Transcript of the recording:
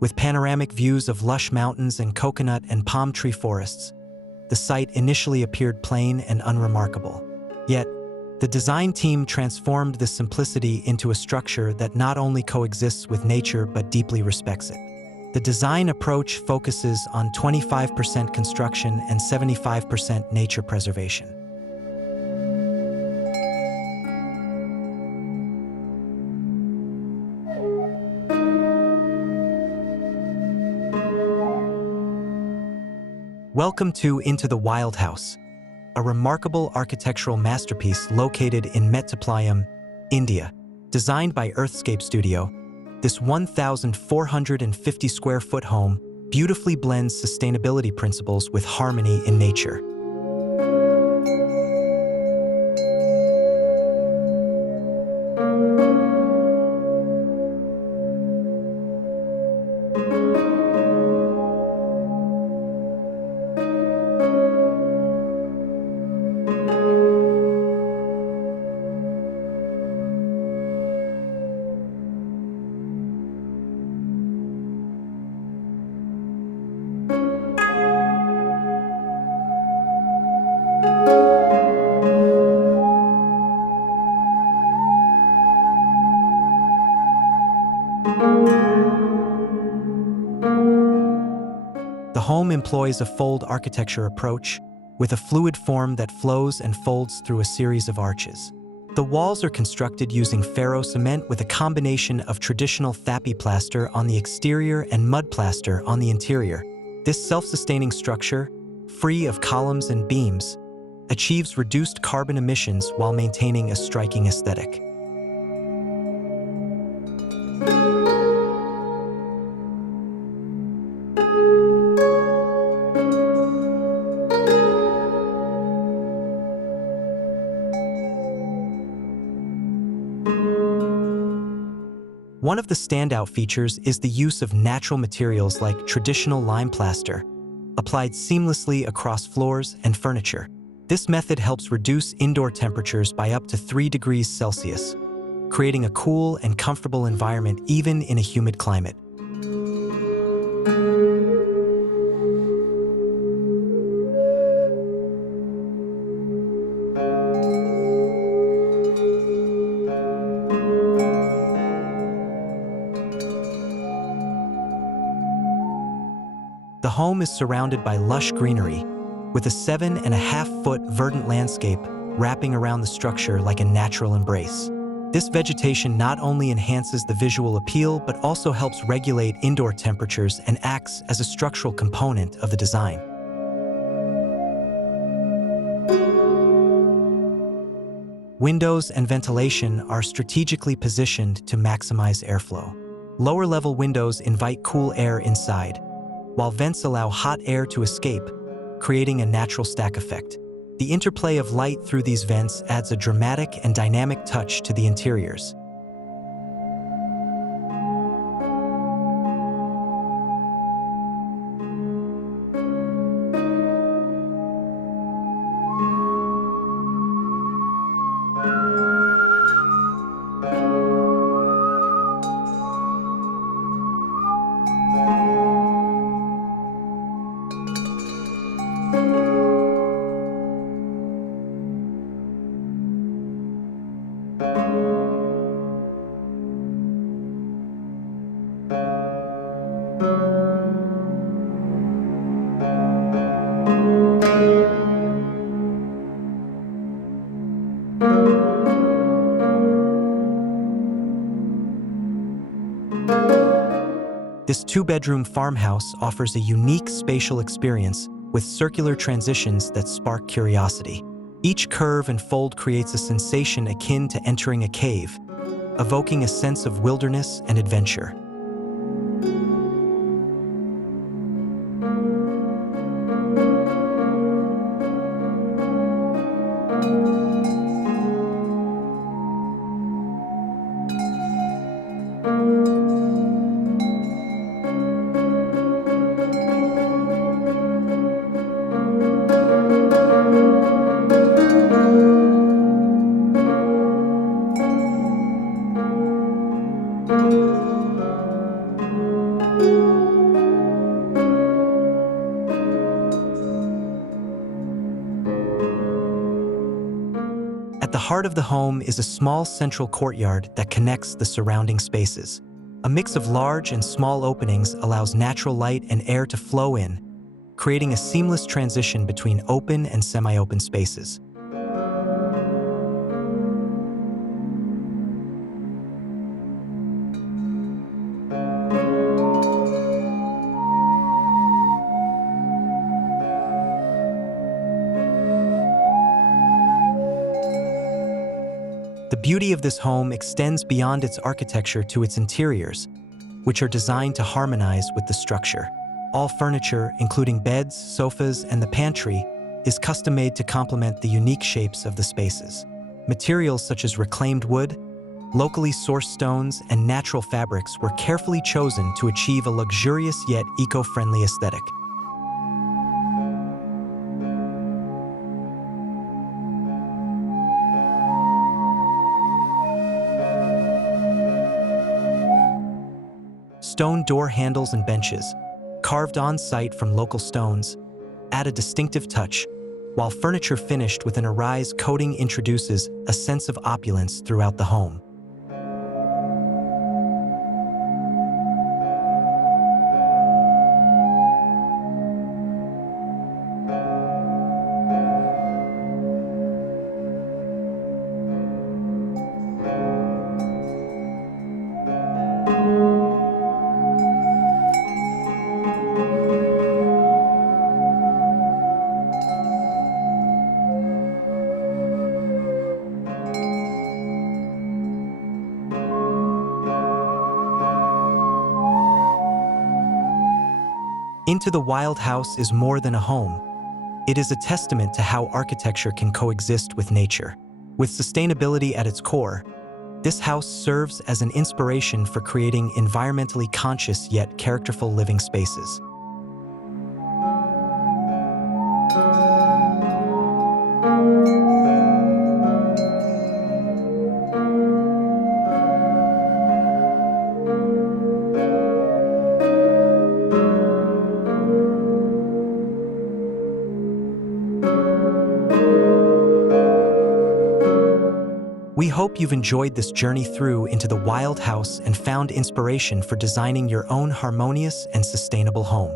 With panoramic views of lush mountains and coconut and palm tree forests, the site initially appeared plain and unremarkable. Yet, the design team transformed this simplicity into a structure that not only coexists with nature but deeply respects it. The design approach focuses on 25% construction and 75% nature preservation. Welcome to Into the Wild House, a remarkable architectural masterpiece located in Mettupalayam, India. Designed by Earthscape Studio, this 1,450 square foot home beautifully blends sustainability principles with harmony in nature. The home employs a fold architecture approach with a fluid form that flows and folds through a series of arches. The walls are constructed using ferrocement with a combination of traditional thapi plaster on the exterior and mud plaster on the interior. This self-sustaining structure, free of columns and beams, achieves reduced carbon emissions while maintaining a striking aesthetic. One of the standout features is the use of natural materials like traditional lime plaster, applied seamlessly across floors and furniture. This method helps reduce indoor temperatures by up to 3 degrees Celsius, creating a cool and comfortable environment even in a humid climate. The home is surrounded by lush greenery, with a 7.5-foot verdant landscape wrapping around the structure like a natural embrace. This vegetation not only enhances the visual appeal but also helps regulate indoor temperatures and acts as a structural component of the design. Windows and ventilation are strategically positioned to maximize airflow. Lower-level windows invite cool air inside, while vents allow hot air to escape, creating a natural stack effect. The interplay of light through these vents adds a dramatic and dynamic touch to the interiors. This 2-bedroom farmhouse offers a unique spatial experience with circular transitions that spark curiosity. Each curve and fold creates a sensation akin to entering a cave, evoking a sense of wilderness and adventure. At the heart of the home is a small central courtyard that connects the surrounding spaces. A mix of large and small openings allows natural light and air to flow in, creating a seamless transition between open and semi-open spaces. The beauty of this home extends beyond its architecture to its interiors, which are designed to harmonize with the structure. All furniture, including beds, sofas, and the pantry, is custom-made to complement the unique shapes of the spaces. Materials such as reclaimed wood, locally sourced stones, and natural fabrics were carefully chosen to achieve a luxurious yet eco-friendly aesthetic. Stone door handles and benches, carved on-site from local stones, add a distinctive touch, while furniture finished with an Arise coating introduces a sense of opulence throughout the home. Into the Wild House is more than a home. It is a testament to how architecture can coexist with nature. With sustainability at its core, this house serves as an inspiration for creating environmentally conscious yet characterful living spaces. We hope you've enjoyed this journey through into the Wild House and found inspiration for designing your own harmonious and sustainable home.